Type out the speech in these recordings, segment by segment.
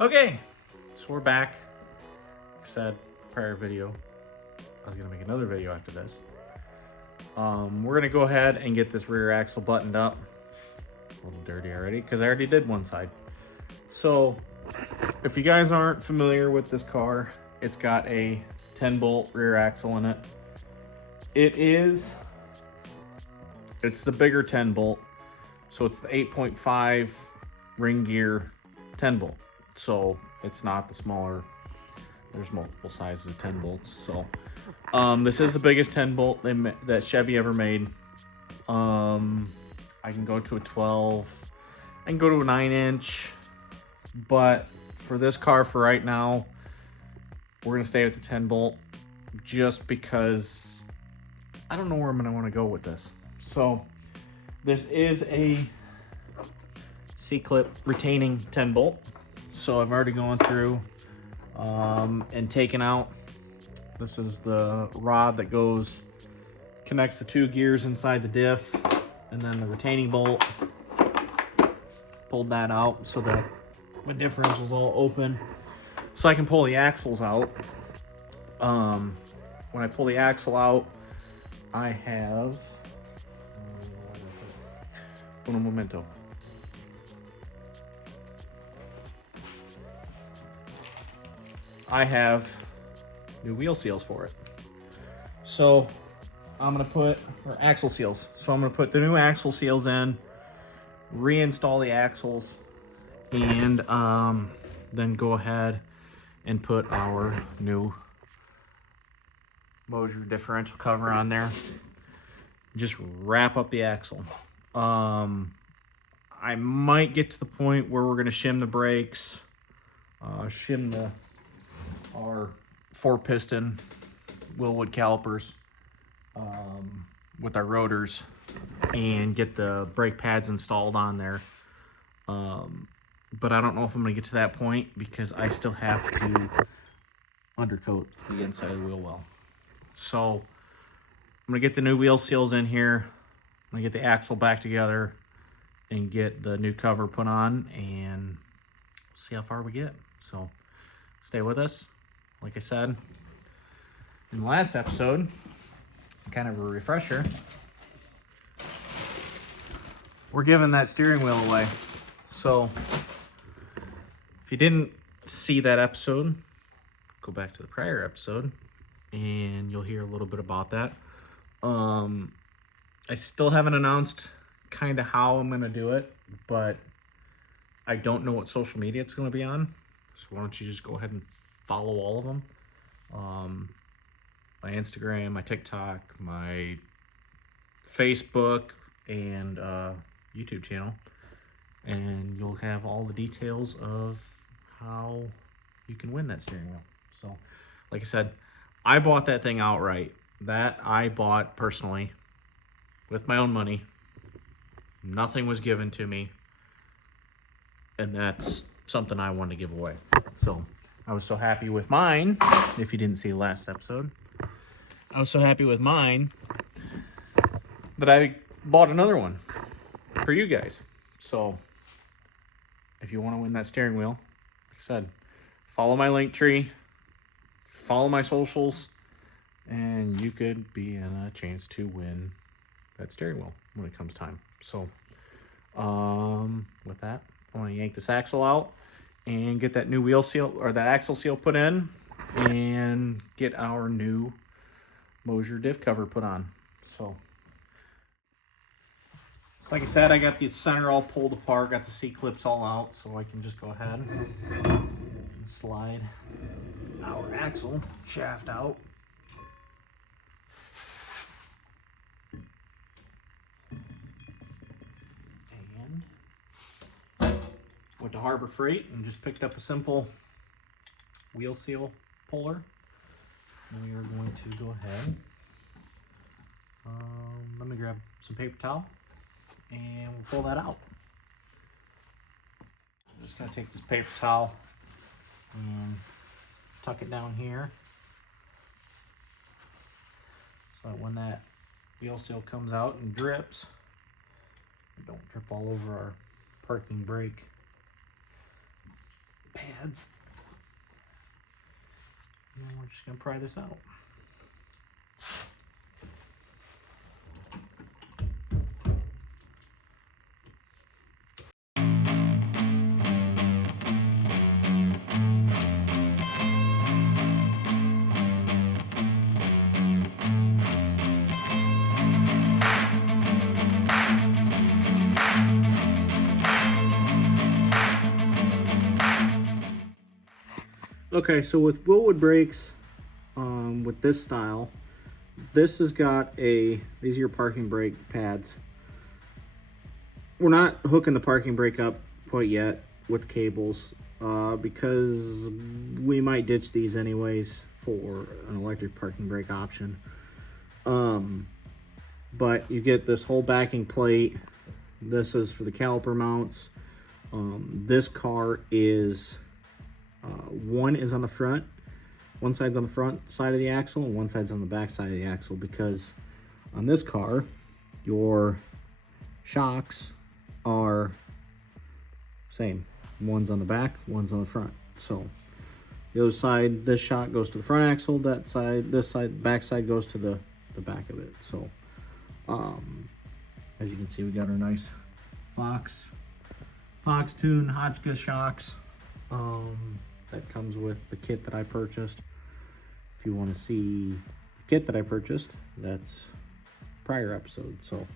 Okay, so we're back. Like I said, prior video, I was gonna make another video after this. We're gonna go ahead and get this rear axle buttoned up. A little dirty already, because I already did one side. So, if you guys aren't familiar with this car, it's got a 10-bolt rear axle in it. It's the bigger 10-bolt, so it's the 8.5 ring gear 10-bolt. So it's not the smaller. There's multiple sizes of 10 bolts. So this is the biggest 10 bolt that Chevy ever made. I can go to a 12. I can go to a 9-inch. But for this car, for right now, we're gonna stay with the 10 bolt just because I don't know where I'm gonna want to go with this. So this is a C-clip retaining 10 bolt. So I've already gone through and taken out. This is the rod that connects the two gears inside the diff, and then the retaining bolt. Pulled that out so that the differential's all open, so I can pull the axles out. When I pull the axle out, I have un momento. I have new wheel seals for it. So I'm gonna put, or axle seals. So I'm gonna put the new axle seals in, reinstall the axles, and then go ahead and put our new Moser differential cover on there. Just wrap up the axle. I might get to the point where we're gonna shim the brakes, shim our 4-piston Willwood calipers with our rotors, and get the brake pads installed on there. But I don't know if I'm gonna get to that point because I still have to undercoat the inside of the wheel well. So I'm gonna get the new wheel seals in here. I'm gonna get the axle back together and get the new cover put on, and see how far we get. So stay with us. Like I said in the last episode, kind of a refresher, we're giving that steering wheel away. So if you didn't see that episode, go back to the prior episode and you'll hear a little bit about that. I still haven't announced kind of how I'm going to do it, but I don't know what social media it's going to be on. So why don't you just go ahead and follow all of them. My Instagram, my TikTok, my Facebook, and YouTube channel. And you'll have all the details of how you can win that steering wheel. So, like I said, I bought that thing outright. That I bought personally with my own money. Nothing was given to me. And that's something I wanted to give away. So I was so happy with mine. If you didn't see the last episode, I was so happy with mine that I bought another one for you guys. So if you want to win that steering wheel, like I said, follow my link tree, follow my socials, and you could be in a chance to win that steering wheel when it comes time. So with that, I want to yank this axle out and get that new wheel seal, or that axle seal, put in, and get our new Moser diff cover put on. So like I said, I got the center all pulled apart, got the C-clips all out, so I can just go ahead and slide our axle shaft out. And went to Harbor Freight and just picked up a simple wheel seal puller. And we are going to go ahead. Let me grab some paper towel and we'll pull that out. I'm just gonna take this paper towel and tuck it down here, so that when that wheel seal comes out and drips, it don't drip all over our parking brake pad. pads. And then we're just gonna pry this out. Okay, so with Wilwood brakes, with this style, this has got these are your parking brake pads. We're not hooking the parking brake up quite yet with cables because we might ditch these anyways for an electric parking brake option. But you get this whole backing plate. This is for the caliper mounts. This car is one is on the front, one side's on the front side of the axle, and one side's on the back side of the axle, because on this car your shocks are same. One's on the back, one's on the front. So the other side, this shock goes to the front axle, that side, this side, back side goes to the back of it. So as you can see, we got our nice Fox tune Hotchkiss shocks. That comes with the kit that I purchased. If you want to see the kit that I purchased, that's prior episode. So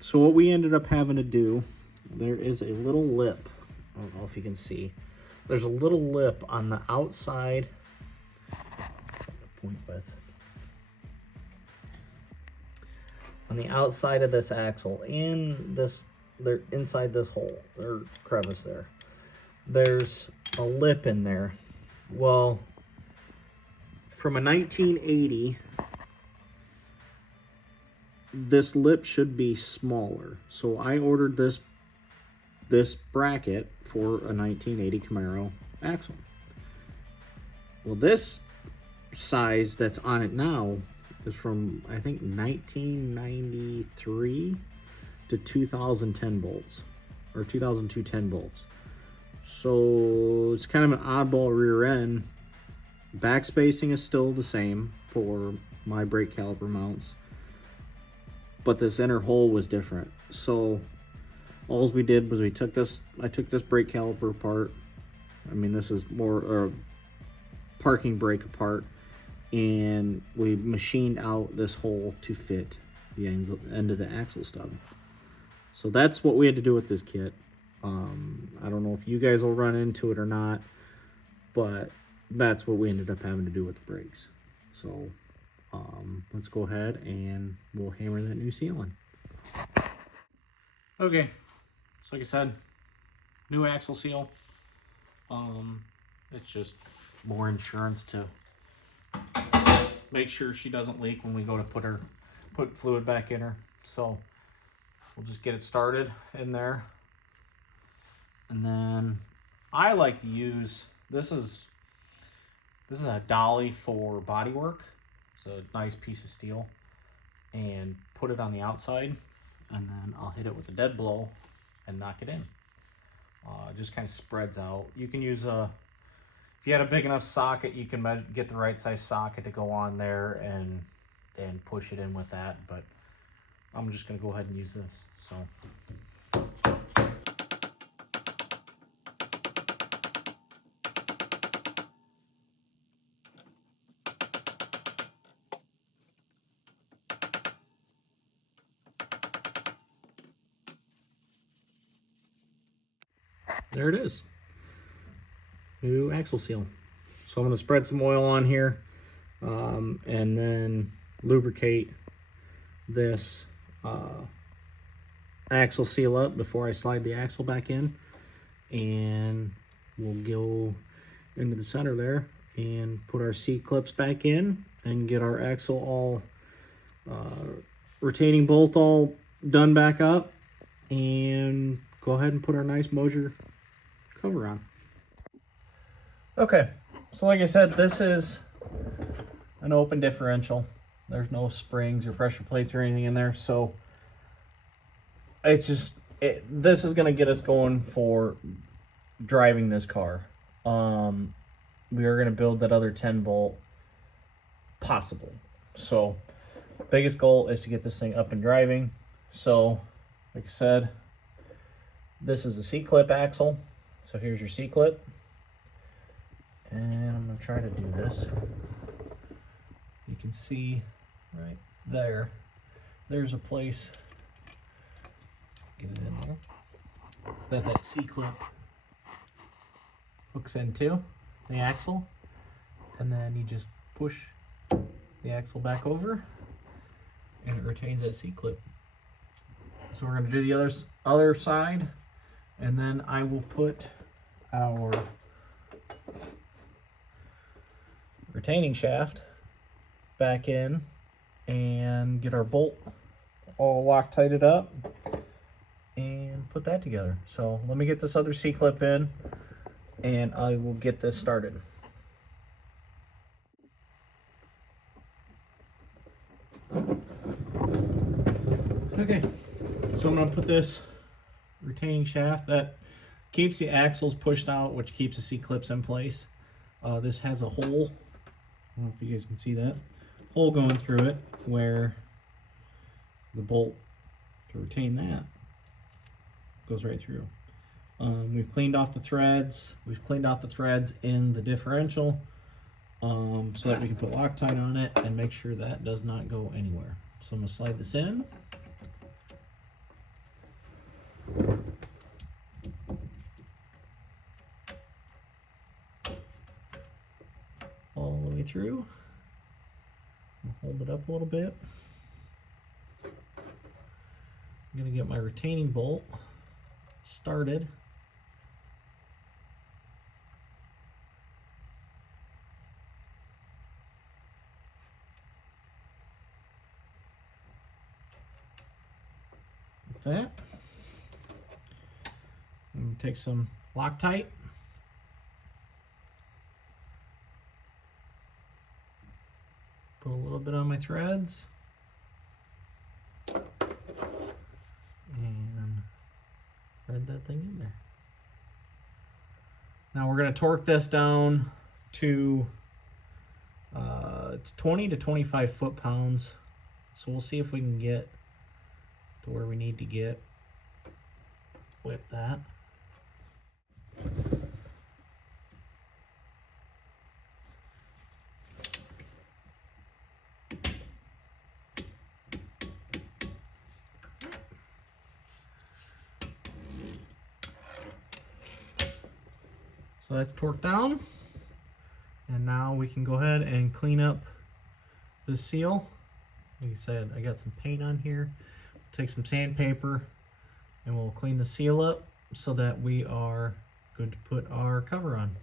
so what we ended up having to do, there is a little lip. I don't know if you can see. There's a little lip on the outside. Let's point with. On the outside of this axle, they're inside this hole or crevice there. There's a lip in there. Well, from a 1980, this lip should be smaller. So I ordered this bracket for a 1980 Camaro axle. Well, this size that's on it now is from, I think, 1993 to 2010 bolts, or 2002 10 bolts. So it's kind of an oddball rear end. Back spacing is still the same for my brake caliper mounts, but this inner hole was different. So all we did was I took this brake caliper apart. I mean, this is more a parking brake apart, and we machined out this hole to fit the end of the axle stub. So that's what we had to do with this kit. I don't know if you guys will run into it or not, but that's what we ended up having to do with the brakes. So let's go ahead and we'll hammer that new seal in. Okay, so like I said, new axle seal. It's just more insurance to make sure she doesn't leak when we go to put fluid back in her. So we'll just get it started in there. And then I like to use, this is a dolly for body work. It's a nice piece of steel, and put it on the outside, and then I'll hit it with a dead blow and knock it in. It just kind of spreads out. You can use if you had a big enough socket, you can get the right size socket to go on there and push it in with that, but I'm just gonna go ahead and use this. So there it is. New axle seal. So I'm going to spread some oil on here and then lubricate this axle seal up before I slide the axle back in, and we'll go into the center there and put our C-clips back in and get our axle all retaining bolt all done back up, and go ahead and put our nice Moser cover on. Okay, so like I said, this is an open differential. There's no springs or pressure plates or anything in there, so it's just this is going to get us going for driving this car. We are going to build that other 10 bolt possibly. So biggest goal is to get this thing up and driving. So like I said, this is a C-clip axle. So here's your C-clip. And I'm going to try to do this. You can see right there, there's a place, get it in there, that C-clip hooks into the axle. And then you just push the axle back over and it retains that C-clip. So we're going to do the other side, and then I will put our retaining shaft back in and get our bolt all Loctited up and put that together. So let me get this other C-clip in and I will get this started. Okay, so I'm going to put this retaining shaft that keeps the axles pushed out, which keeps the C-clips in place. This has a hole, I don't know if you guys can see that, hole going through it where the bolt to retain that goes right through. We've cleaned off the threads. We've cleaned out the threads in the differential so that we can put Loctite on it and make sure that does not go anywhere. So I'm going to slide this in. All the way through. Hold it up a little bit. I'm going to get my retaining bolt started. Like that. And take some Loctite. Put a little bit on my threads. And thread that thing in there. Now we're going to torque this down to it's 20 to 25 foot-pounds. So we'll see if we can get to where we need to get with that. So that's torqued down, and now we can go ahead and clean up the seal. Like I said, I got some paint on here. Take some sandpaper and we'll clean the seal up so that we are good to put our cover on.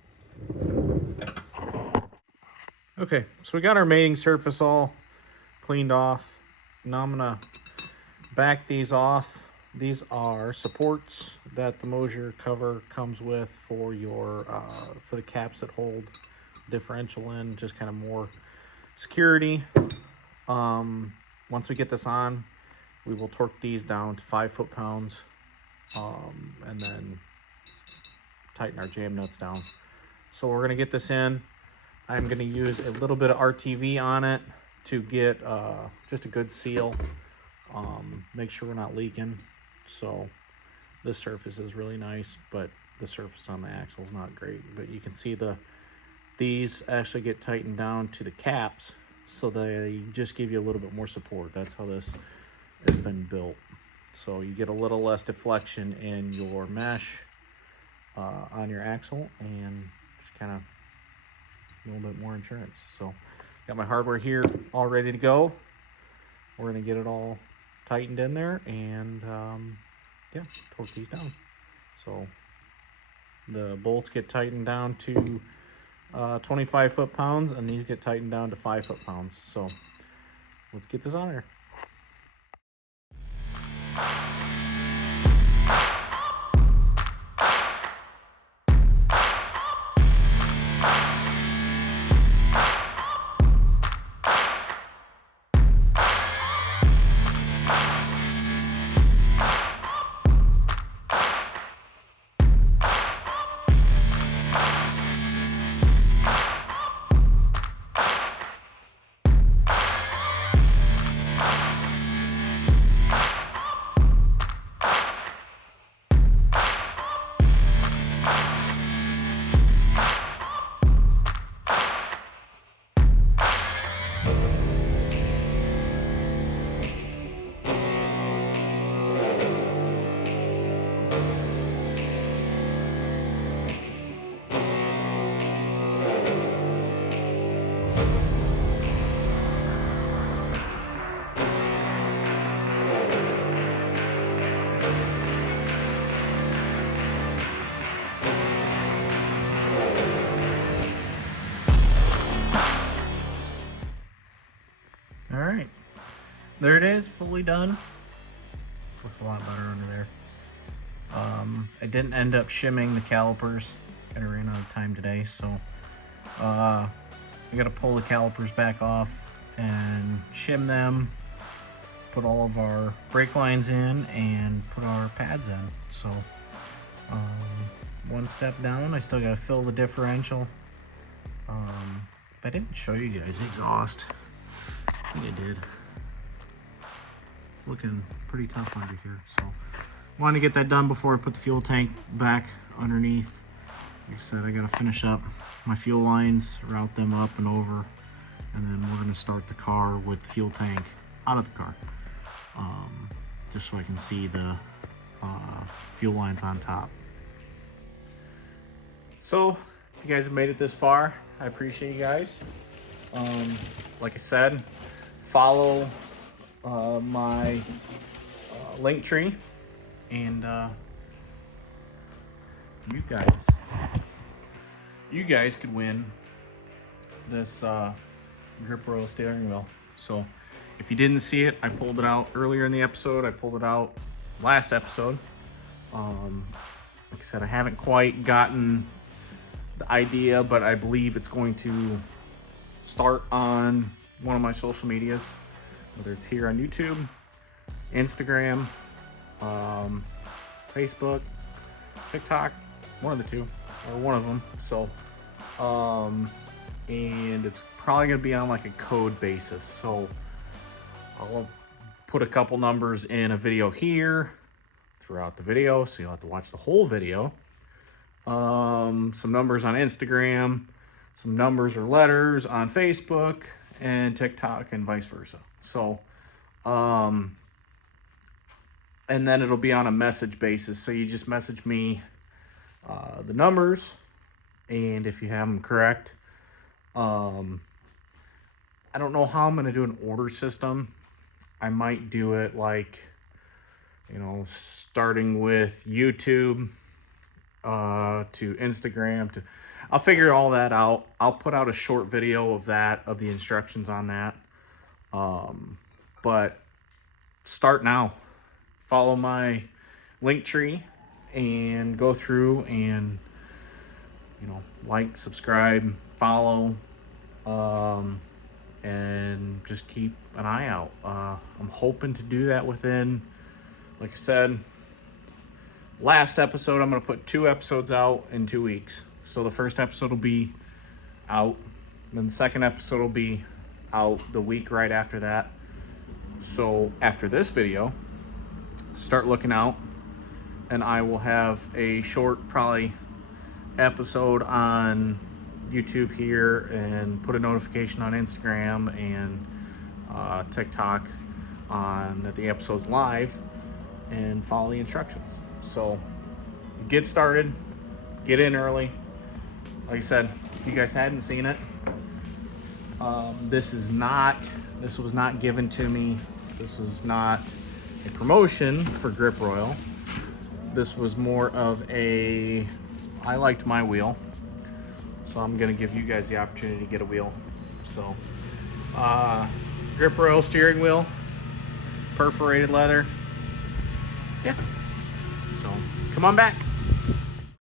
Okay, so we got our mating surface all cleaned off. Now I'm gonna back these off. These are supports that the Moser cover comes with for your for the caps that hold differential in, just kind of more security. Once we get this on, we will torque these down to 5 foot-pounds, and then tighten our jam nuts down. So we're gonna get this in. I'm gonna use a little bit of RTV on it to get just a good seal. Make sure we're not leaking. So this surface is really nice, but the surface on the axle is not great. But you can see these actually get tightened down to the caps, so they just give you a little bit more support. That's how this has been built. So you get a little less deflection in your mesh on your axle, and just kind of a little bit more insurance. So got my hardware here all ready to go. We're gonna get it all tightened in there and yeah, torque these down. So the bolts get tightened down to 25 foot-pounds, and these get tightened down to 5 foot-pounds. So let's get this on there. there it is, fully done. Looks a lot better under there. I didn't end up shimming the calipers. I ran out of time today, so I gotta pull the calipers back off and shim them, put all of our brake lines in, and put our pads in. So one step down. I still gotta fill the differential. I didn't show you guys the exhaust. I think I did. It's looking pretty tough under here, so wanted to get that done before I put the fuel tank back underneath. Like I said, I gotta finish up my fuel lines, route them up and over, and then we're gonna start the car with the fuel tank out of the car, just so I can see the fuel lines on top. So if you guys have made it this far, I appreciate you guys. Like I said, follow my link tree, and you guys could win this grip royal steering wheel. So if you didn't see it, I pulled it out earlier in the episode. I pulled it out last episode. Like I said, I haven't quite gotten the idea, but I believe it's going to start on one of my social medias, whether it's here on YouTube, Instagram, Facebook, TikTok, one of the two, or one of them. So and it's probably gonna be on like a code basis, so I'll put a couple numbers in a video here throughout the video, so you'll have to watch the whole video. Some numbers on Instagram, some numbers or letters on Facebook and TikTok, and vice versa. So and then it'll be on a message basis, so you just message me the numbers, and if you have them correct, I don't know how I'm going to do an order system. I might do it like, you know, starting with YouTube to Instagram to, I'll figure all that out. I'll put out a short video of that, of the instructions on that. But start now. Follow my link tree and go through and, you know, like, subscribe, follow, and just keep an eye out. I'm hoping to do that within, like I said, last episode, I'm going to put 2 episodes out in 2 weeks. So the first episode will be out, then the second episode will be out the week right after that. So after this video, start looking out, and I will have a short, probably, episode on YouTube here, and put a notification on Instagram and TikTok on that the episode's live, and follow the instructions. So get started, get in early. Like I said, if you guys hadn't seen it, this was not given to me. This was not a promotion for Grip Royal. This was more of a, I liked my wheel, so I'm gonna give you guys the opportunity to get a wheel. So Grip Royal steering wheel, perforated leather. Yeah, so come on back.